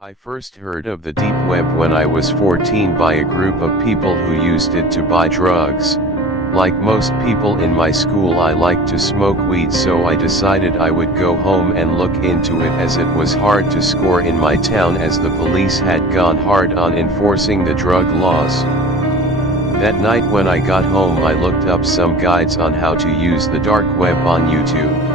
I first heard of the deep web when I was 14 by a group of people who used it to buy drugs. Like most people in my school, I liked to smoke weed, so I decided I would go home and look into it, as it was hard to score in my town as the police had gone hard on enforcing the drug laws. That night when I got home, I looked up some guides on how to use the dark web on YouTube.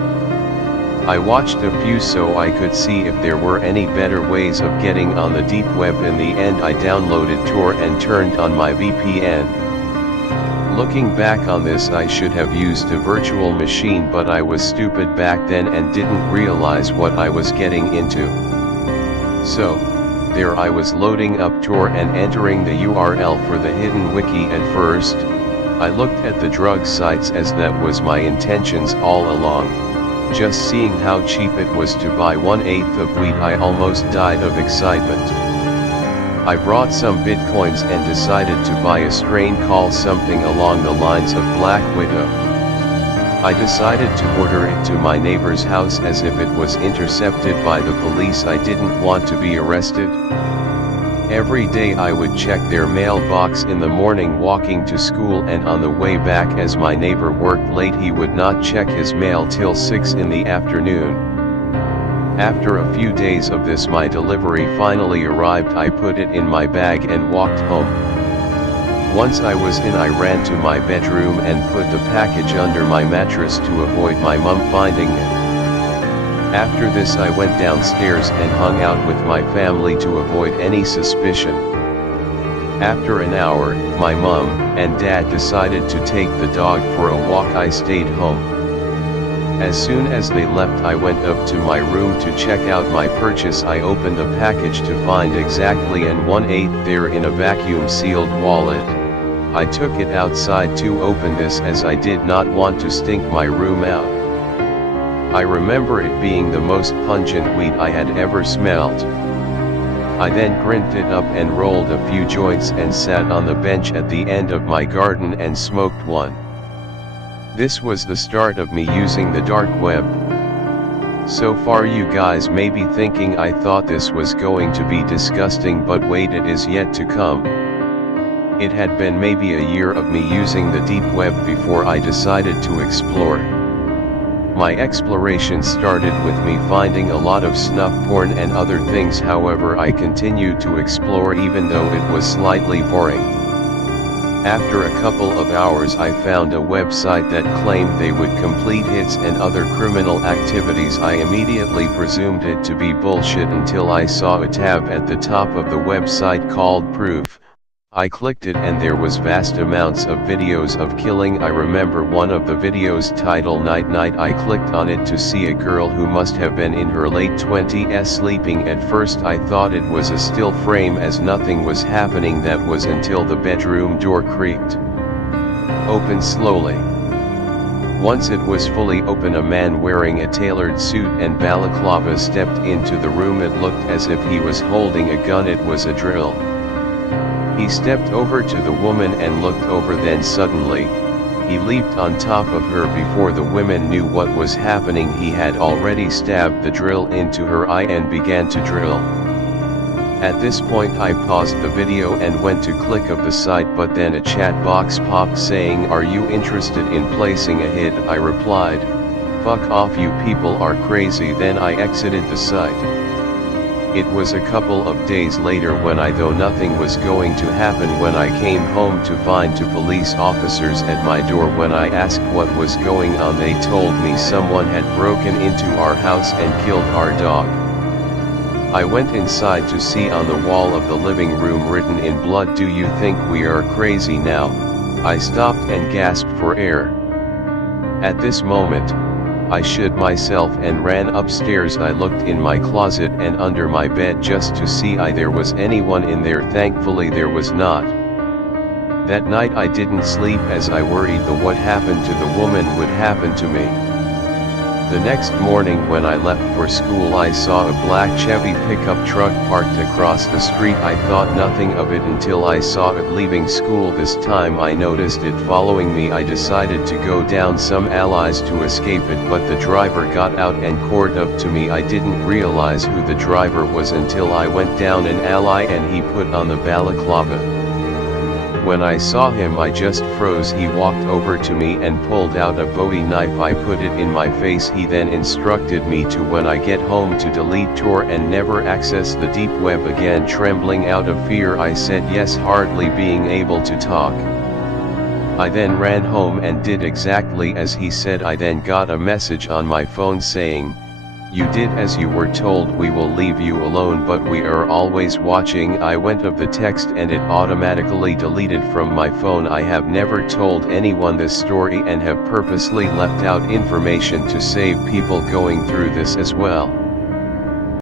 I watched a few so I could see if there were any better ways of getting on the deep web. In the end, I downloaded Tor and turned on my VPN. Looking back on this, I should have used a virtual machine, but I was stupid back then and didn't realize what I was getting into. So, there I was loading up Tor and entering the URL for the hidden wiki. At first, I looked at the drug sites, as that was my intentions all along. Just seeing how cheap it was to buy 1/8 of wheat, I almost died of excitement. I brought some bitcoins and decided to buy a strain called something along the lines of Black Widow. I decided to order it to my neighbor's house, as if it was intercepted by the police, I didn't want to be arrested. Every day I would check their mailbox in the morning walking to school, and on the way back, as my neighbor worked late, he would not check his mail till 6 in the afternoon. After a few days of this, my delivery finally arrived. I put it in my bag and walked home. Once I was in, I ran to my bedroom and put the package under my mattress to avoid my mom finding it. After this, I went downstairs and hung out with my family to avoid any suspicion. After an hour, my mom and dad decided to take the dog for a walk. I stayed home. As soon as they left, I went up to my room to check out my purchase. I opened the package to find exactly an 1/8 there in a vacuum sealed wallet. I took it outside to open this, as I did not want to stink my room out. I remember it being the most pungent weed I had ever smelled. I then grinned it up and rolled a few joints and sat on the bench at the end of my garden and smoked one. This was the start of me using the dark web. So far, you guys may be thinking I thought this was going to be disgusting, but wait, it is yet to come. It had been maybe a year of me using the deep web before I decided to explore. My exploration started with me finding a lot of snuff porn and other things. However, I continued to explore even though it was slightly boring. After a couple of hours, I found a website that claimed they would complete hits and other criminal activities. I immediately presumed it to be bullshit until I saw a tab at the top of the website called Proof. I clicked it and there was vast amounts of videos of killing. I remember one of the videos titled Night Night. I clicked on it to see a girl who must have been in her late 20s sleeping. At first I thought it was a still frame, as nothing was happening. That was until the bedroom door creaked open slowly. Once it was fully open, a man wearing a tailored suit and balaclava stepped into the room. It looked as if he was holding a gun. It was a drill. He stepped over to the woman and looked over, then suddenly, he leaped on top of her. Before the woman knew what was happening, he had already stabbed the drill into her eye and began to drill. At this point I paused the video and went to click of the site, but then a chat box popped saying, "Are you interested in placing a hit?" I replied, "Fuck off, you people are crazy." Then I exited the site. It was a couple of days later when though nothing was going to happen, when I came home to find two police officers at my door. When I asked what was going on, they told me someone had broken into our house and killed our dog. I went inside to see on the wall of the living room written in blood, "Do you think we are crazy now?" I stopped and gasped for air. At this moment, I shit myself and ran upstairs. I looked in my closet and under my bed just to see if there was anyone in there. Thankfully there was not. That night I didn't sleep, as I worried that what happened to the woman would happen to me. The next morning when I left for school I saw a black Chevy pickup truck parked across the street. I thought nothing of it until I saw it leaving school. This time I noticed it following me. I decided to go down some alleys to escape it, but the driver got out and caught up to me. I didn't realize who the driver was until I went down an alley and he put on the balaclava. When I saw him I just froze. He walked over to me and pulled out a Bowie knife. I put it in my face. He then instructed me to, when I get home, to delete Tor and never access the deep web again. Trembling out of fear I said yes, hardly being able to talk. I then ran home and did exactly as he said. I then got a message on my phone saying, "You did as you were told, we will leave you alone but we are always watching." I went of the text and it automatically deleted from my phone. I have never told anyone this story and have purposely left out information to save people going through this as well.